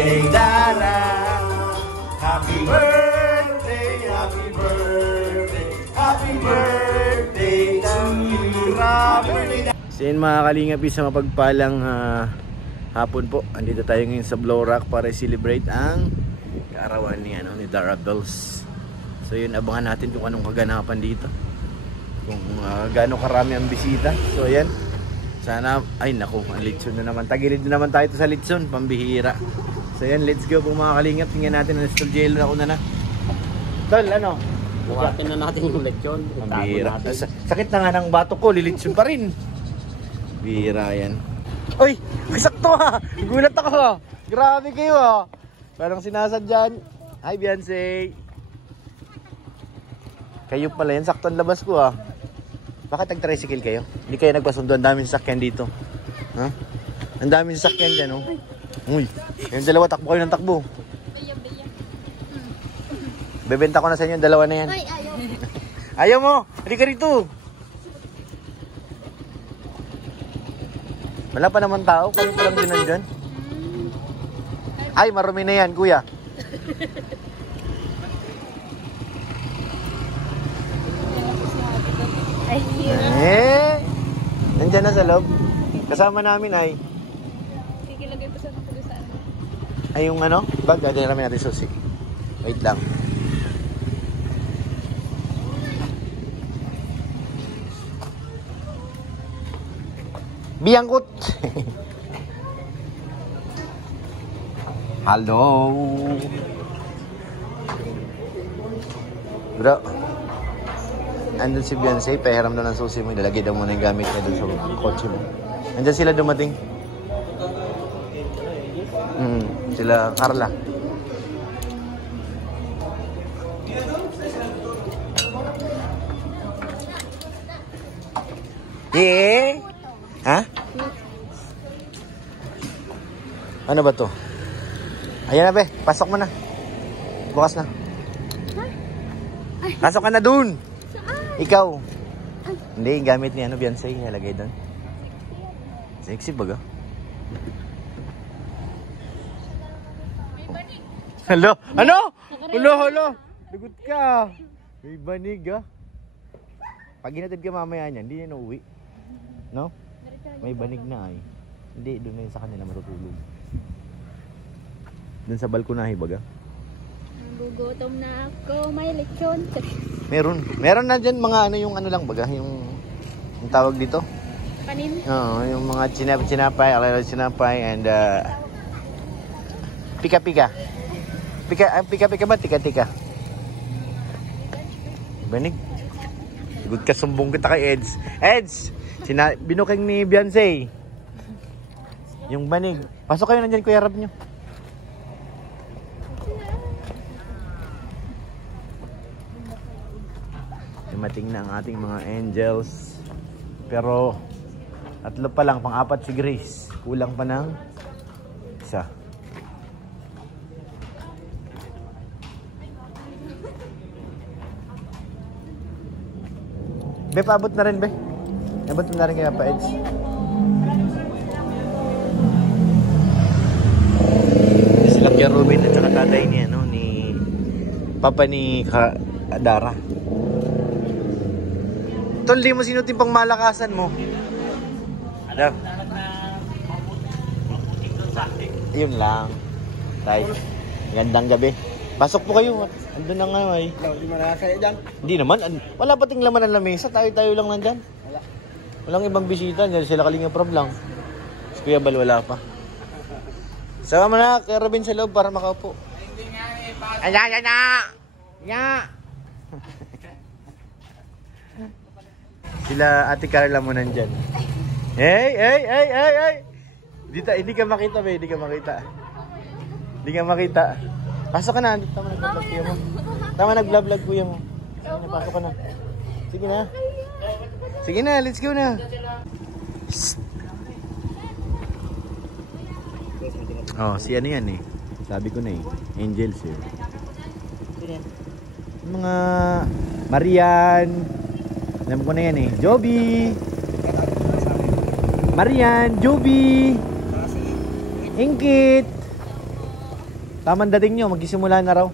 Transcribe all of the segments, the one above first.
birthday, Dara. Happy birthday, happy birthday, happy birthday to you. So yun mga kalingap, sa mapagpalang hapon po. Andito tayo ngayon sa Blow Rock para celebrate ang kaarawan ni Dara Bells. So yun, abangan natin kung anong kaganapan dito, kung gaano karami ang bisita. So ayan, sana, ay naku, ang litson na naman. Tagilid na naman tayo sa litson, pambihira. So ayan, let's go po mga kalingap. Tingnan natin ang Stol Jello na una na. Tol, ano? Buhatin na natin yung lechon. Pambihira. Sakit na nga ng bato ko, lilitson pa rin. Bihira yan. Uy, sakto ha! Gulat ako ha! Grabe kayo ha! Parang sinasadyan. Hi Beyonce! Kayo pala yan, sakto ang labas ko ha. Bakit nag-tricycle kayo? Hindi kayo nagpasundo, ang daming sasakyan dito. Ha? Ang daming sasakyan dyan oh. Uy, yung dalawa, takbo kayo ng takbo. Bebenta ko na sa inyo yung dalawa na yan. Ay, ayaw. Ayaw mo! Halika rito! Wala pa naman tao, kayo pa lang din nandyan. Ay, marumi na yan, kuya. Nandyan na sa loob. Kasama namin ay Kikilagay pa sa nakulisaan. ay yung ano, bag, gagawin namin natin susi. Wait lang. Biyangkot. Hello. Bro. Andun si Beyonce, pahiram doon ng susi mo. Ilalagay daw muna yung gamit niya doon sa kotse mo. Andyan sila dumating. Sila Carla. Yeah. Ha? Ano ba to? Ayan na be, pasok mo na. Bukas na. Pasok ka na dun. Ikaw. Hindi, yung gamit ni Beyonce, nalagay doon. Sexy baga. Hello? Ano? Hello? Lugot ka. May banig ah. Pag hinatid ka mamaya niyan, hindi na uuwi. No? May banig na ay. Hindi, doon na yun sa kanila matutulog. Doon sa balkonahe baga. Gugutom na ako, may lechon. Meron na dyan mga yung lang baga, yung tawag dito. Panin? Oo, yung mga sinapay, and pika-pika. Pika-pika ba? Tika-tika. Banig. Good ka, sumbong kita kay Eds. Eds! Binuking ni Beyonce. Yung banig. Pasok kayo nandyan, Kuya Rab nyo. Dumating na ang ating mga angels. Pero, tatlo pa lang, pang-apat si Grace. Kulang pa ng isa. Be, paabot na rin, be. Abot mo na rin kaya pa, Eds. Sila kaya Ruben at saka tatay niya, no? Ni Papa ni Dara. Tol, di mo sinutin pang malakasan mo. Ano? Yun lang. Tay, gandang gabi. Pasok po kayo. Andun na nga ay. Hindi mo nakakaya dyan? Hindi naman. Wala pating laman ng lamesa. Tayo-tayo lang nandyan. Wala. Walang ibang bisita. Diyan sila Kalinga Prab lang. Si Kuya Bal wala pa. Sama na kay Robin sa loob para makaupo. Hindi nga eh. Ayan na! Ya! Sila Ate Carla mo nandyan. Hey! Dito, hindi ka makita, be. Hindi ka makita. Pasok ka na. Tama nag-vlog kuya mo. Nag-vlog kuya mo. Sige na, pasok ka na. Sige na, let's go na. Oh, si ano yan eh. Sabi ko na eh. Angels eh. Mga Marian. Alam ko na yan eh. Joby. Marian, Joby. Ingkit. Tamang dating nyo, magsisimula na raw.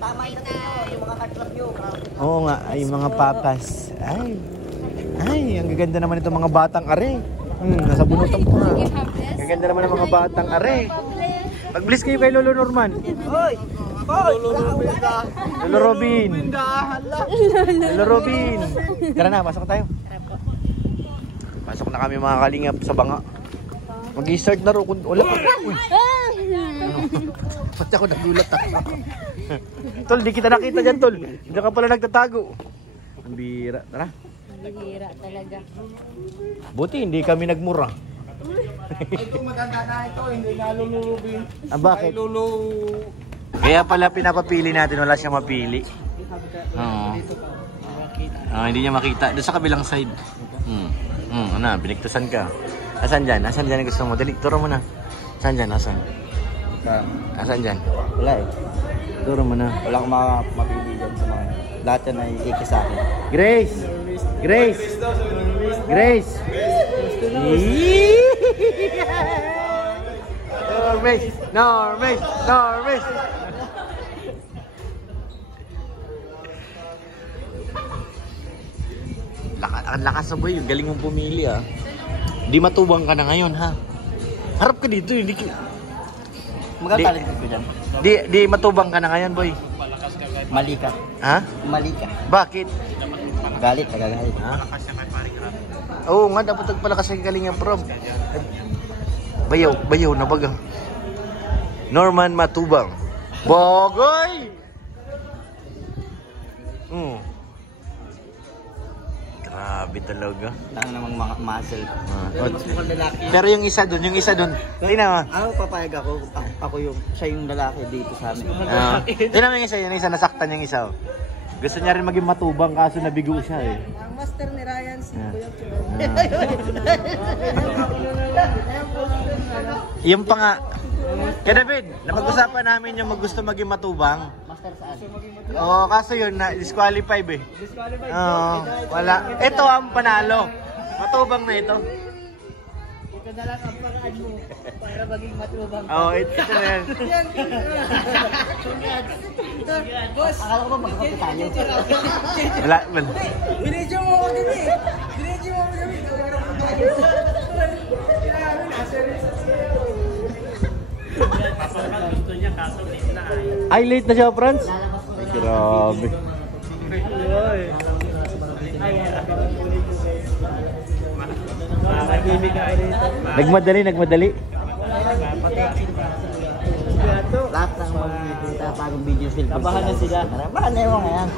Tama ito yung mga katrap nyo. Oo nga, ay mga papas. Ay, ang gaganda naman itong mga batang are. Nasa bunutan ko na. Ang ganda naman ng mga batang are. Mag-bless kayo kay Lolo Norman. Hoy! Lolo Robin. Lolo Robin. Tara na, pasok tayo. Pasok na kami mga kalingap sa banga. Mag-i-start na ro. Wala. Pati ako nagulat Tol, di kita nakita dyan, Tol. Hindi ka pala nagtatago. Ang bira. Tara. Bihira talaga. Buti, hindi kami nagmura. Ito maganda na ito, hindi na lulubin. Bakit? Kaya pala pinapapili natin, wala siyang mapili. Oo. Hindi niya makita. Doon sa kabilang side. Ano, binigtusan ka. Asan dyan? Asan dyan ang gusto mo? Dali, turo mo na. Asan dyan? Asan? Asan dyan? Wala eh. Turo mo na. Wala akong mapili dyan sa mga... Lahat yan ay iki sa akin. Grace! Grace! Grace! Normis! Normis! Normis! Ang lakas na boy, galing mong pumili ah. Di matubang ka na ngayon ha. Harap ka dito, hindi ka... Magkakalit ko dyan. Di matubang ka na ngayon boy. Mali ka. Ha? Mali ka. Bakit? Galit, nagagalit. Ha? Oo nga, dapat nagpalakas kay Kalinga Prob. Bayaw na baga. Norman Matubang. Bogoy! Grabe talaga. Lang namang mga muscle. Pero yung isa dun. Tingnan mo. Ano papayag ako? Ako siya yung lalaki dito sa amin. Tingnan mo yung isa nasaktan yung isa. Oh. Gusto niya rin maging matubang kaso nabigo siya eh. Ang master ni Ryan si Kuya. Yung pa nga. Kaya David, napag-usapan namin yung gusto maging matubang. Master saan? Oo, kaso yun na disqualified eh. Oo, wala. Ito ang panalo. Matubang na ito. Ito na lang ang paraan mo para maging matubang. Oo, ito na yan. Boss, akala ko ba magkakapi tayo? Wala. Binidyo mo ako din eh. Ay, late na siya, Franz? Ay, grabe. Nagmadali. Lahat ng mga pagong video sila. Kabahan na sila. Kabahan na yung ngayon.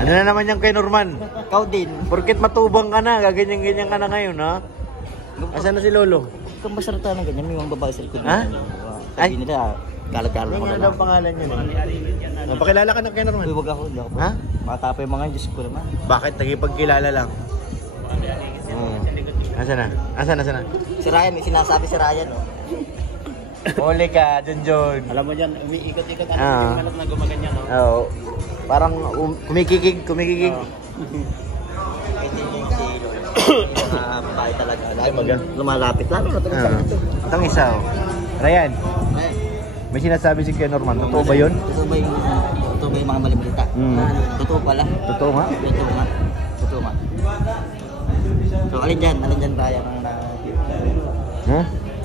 Ano na naman yung kay Norman? Ikaw din. Porket matubang ka na, gaganyan-ganyan ka na ngayon, ha? Asan na si Lolo? Kung masarata na ganyan, may mga babae sa likod. Ha? Sabi nila, galag-galag ako na lang. Pangalan yun? Pakilala ka na kay Norman. Uy, wag ako. Ha? Makatapa yung mga Diyos ko naman. Bakit? Nagipagkilala lang. Asan na? Si Ryan, may sinasabi si Ryan, oh. Huli ka, John. Alam mo dyan, umiikot-ikot yung manok na gumaganyan, no? Oo. Parang kumikikig. Ito yung si Lolo. Mga babae talaga. Ay, maga. Lumalapit lang. Itong isa, oh. Ryan, may sinasabi si Kuya Norman. Totoo ba yun? Totoo ba yung mga malimalita? Totoo pala. Totoo nga? Totoo nga. So, alin dyan Ryan ang Ha?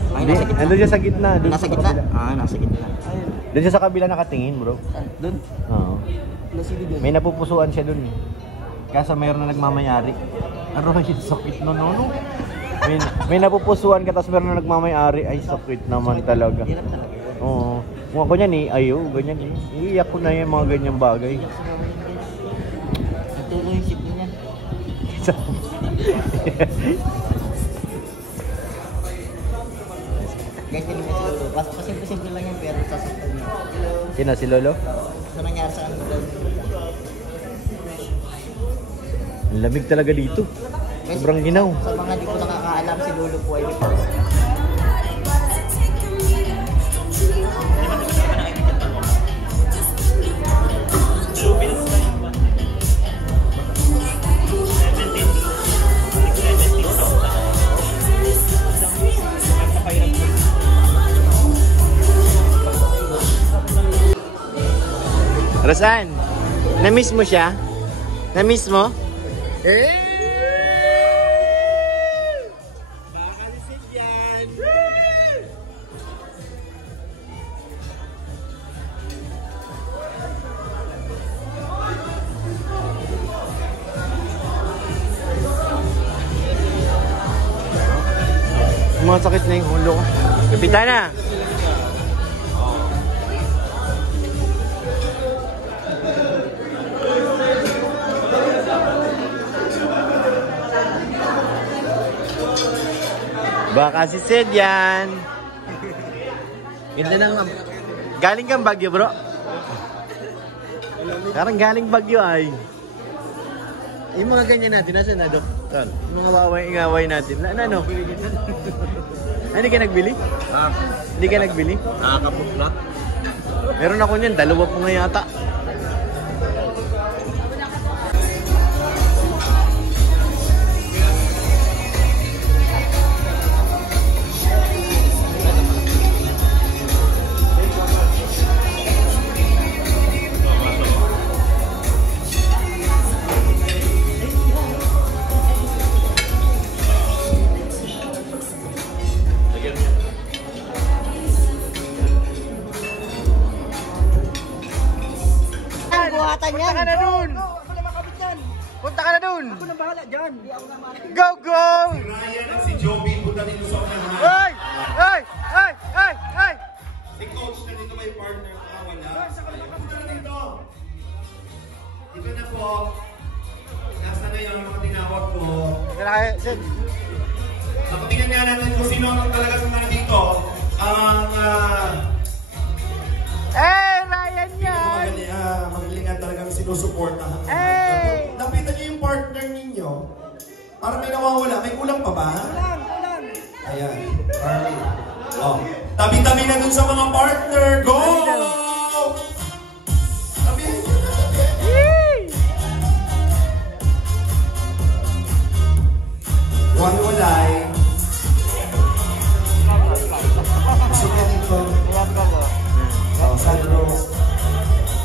Hindi, nandun siya sa gitna. Nasa gitna? Nasa gitna. Doon siya sa kabila nakatingin, bro. Doon? Oo. May napupusuan siya doon. Kaso mayroon na nagmamayari. Ano yung sakit no? May napupusuan ka tapos mayroon na nagmamayari. Ay, sakit naman talaga. Oo. Mukha ko niyan eh. Ayaw, ganyan eh. Iiyak ko na yung mga ganyang bagay. Natuloy yung ship niya. Guys, hindi mo si Lolo. Pasimple lang yung pero sasaktan niya. Sino, si Lolo? So nangyari sa kanila? Ang lamig talaga dito. Sobrang ginaw. Sa mga di ko nakakaalam, si Lolo po ay Rosan, na-miss mo siya? Na-miss mo? Baka lisig yan. Sumasakit na yung ulo ko. Kapitana! Baka si Sid yan. Ganda ng... Galing kang Baguio, bro? Parang galing Baguio ay. Yung mga ganyan natin, nasa na, Dok? Yung mga away-ingaway natin. Ano? Hindi ka nagbili? Hindi ka nagbili? Nakakaputla. Meron ako niyan, 2 po nga yata. Buhatan yan. Punta ka na dun! Ako na makabit yan. Punta ka na dun! Ako na bahala dyan. Di ako na makabit. Go, go! Ryan at si Joby punta dito sa unahan. Ay! Ay! Ay! Ay! Ay! Si Coach na dito may partner. Wala. Punta na dito. Ito na po. Nasa na yung mga tinawag ko. Tara kayo, Sid. Tingnan nga natin kung sino ang talaga sumana dito. Ang Ryan yan! magalingan talagang sinusuportahan. Hey! Napitan niyo yung partner ninyo. Parang may nawawala. May kulang pa ba? Kulang. Ayan. Army. Oh. Tabi-tabi na dun sa mga partner. Go! Tabihin nyo na. Wala-walay. Suka dito. Oh, Sandro.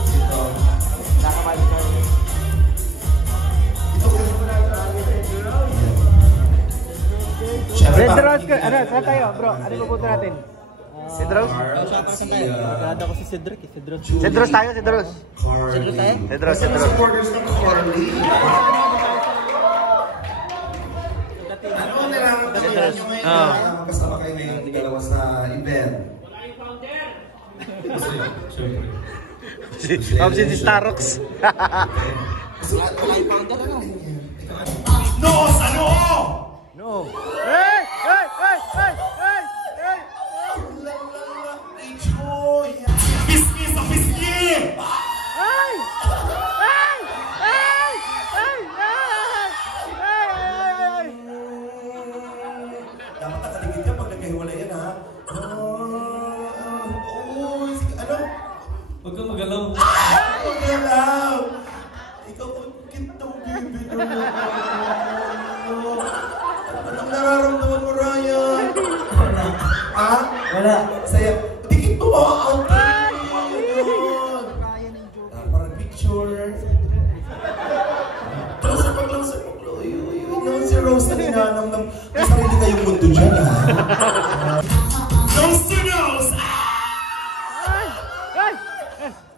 Dito. Ito ka. Siyempre, Red Rose ka. Ano? Saan tayo, bro? Ano pupunta natin? Red Rose? Nagkada ko si Cedric. Red Rose tayo, Red Rose. Cedric tayo? Red Rose, Red Rose. supporters ng Carly. Ano ang nararamdaman nyo ngayon na kasama kayo ngayong dalawa sa event? Si Starox. No! Sa noo! No. Hey! Hey! Hey! Hey! Hey! Hey! Enjoy! Pisngi sa pisngi! Hey! Hey! Hey! Hey! Hey! Dapat nakaligid ka pag nagkahiwalay yan, ha? Sige, ano? Huwag kang magalaw. Magalaw! Ikaw ang kitang baby naman. Anong nararamdaman mo, Ryan? Ha? Wala. Saya. Dikit mo ang parang picture. Close up. Naman si Rose na ninanam. May sarili kayong mundo dyan, ha? Nose to nose!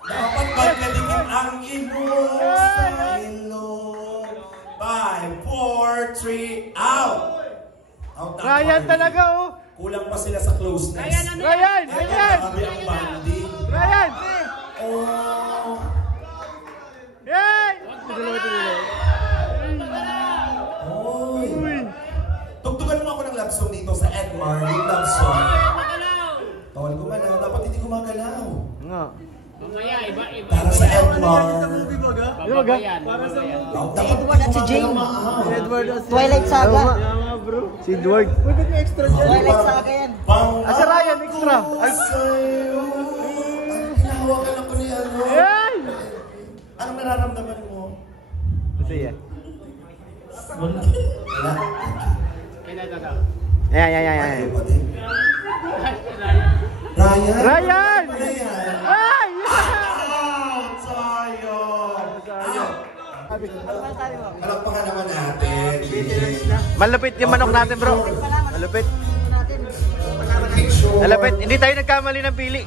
Dapat magkaligin ang ilong sa ilong. 5, 4, 3, out! Out na Ryan party. talaga, oh! Kulang pa sila sa closeness. Ryan! Kaya Ryan! grabe ang banding. Ryan! Oh! Yay! Oy! Tugtugan mo ako ng love song dito sa Edmar, yung love song. Bawal gumalaw. Dapat hindi gumagalaw. Nga. Para sa Edmar. Ano ba ga? Edward at si Jane. Twilight Saga. Si Edward. Twilight Saga yan. Si Ryan, extra. Ay. Hinahawakan ako ni ano. Yay! Anong nararamdaman mo? Masaya. Wala. Ayan. Ryan? Ryan! Ano yan? Ay! Out! Ano ba sabi mo? Palakpakan naman natin. Malupit yung manok natin, bro. Malupit. Natin. Picture. Malupit. Hindi tayo nagkamali ng pili.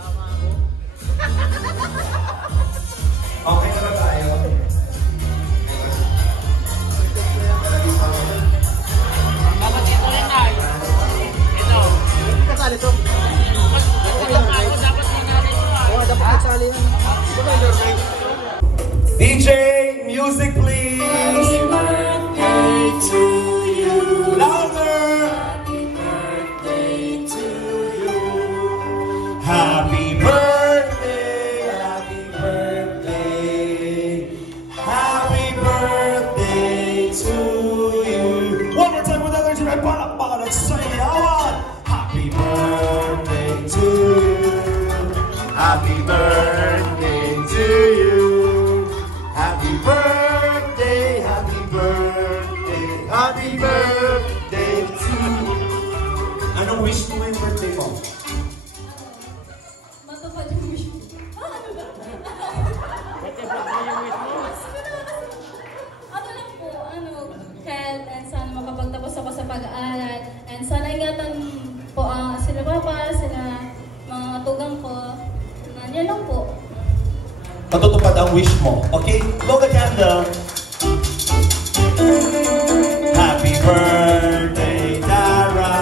Okay na ba tayo? Kasali to. Dapat kasali. DJ, music please! Happy birthday to you! Louder! Happy birthday to you! Happy birthday! Happy birthday! Happy birthday to you! One more time with others, right? Palakpakan at sayawan! Happy birthday to you! Happy birthday to you! Happy birthday, happy birthday, happy birthday to you. Anong wish mo yung birthday mo? Matupad yung wish mo. Ano lang po, health, and sana makapagtapos ako sa pag-aaral. And sana ingatan po sila papa, sila mga tugang ko. Yan lang po. Matutupad ang wish mo. Okay? Blow the candle. Happy birthday, Dara.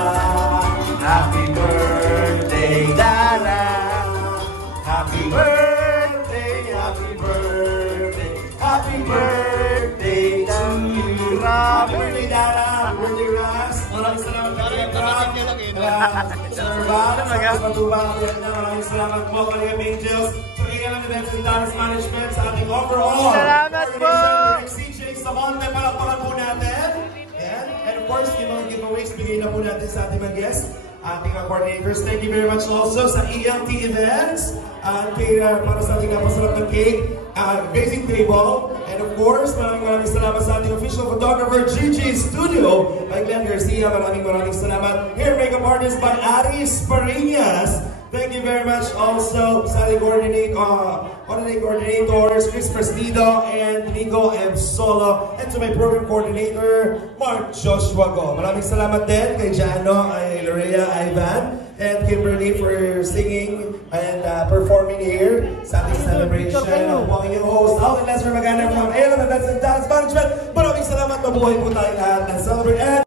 Happy birthday, Dara. Happy birthday, happy birthday, happy birthday to you. Happy birthday, Dara. Happy birthday, Ras. Maraming salamat Maraming salamat po, Kalingap Angels. Events and Dance Management sa ating overall. Salamat po! CJ Samonte, palakpakan po natin. And of course, yung mga giveaways, bigay na po natin sa ating mga guests, ating mga coordinators. Thank you very much also sa ELT Events, para sa ating napasarap ng cake, basing table, and of course, maraming salamat sa ating official photographer, Gigi Studio, by Glenn Garcia. Maraming salamat. Here, makeup artist by Aris Parinas. Thank you very much also sa ating coordinators, Chris Prestido and Nico M. Solo, and to my program coordinator, Mark Joshua Go. Maraming salamat din kay Jano, ay Lorea, Ivan, and Kimberly for singing and performing here sa ating celebration. Ang yung host, Alvin Lesser Magana from ALM Events and Dance Management. Maraming salamat, mabuhay po tayo lahat. Let's celebrate.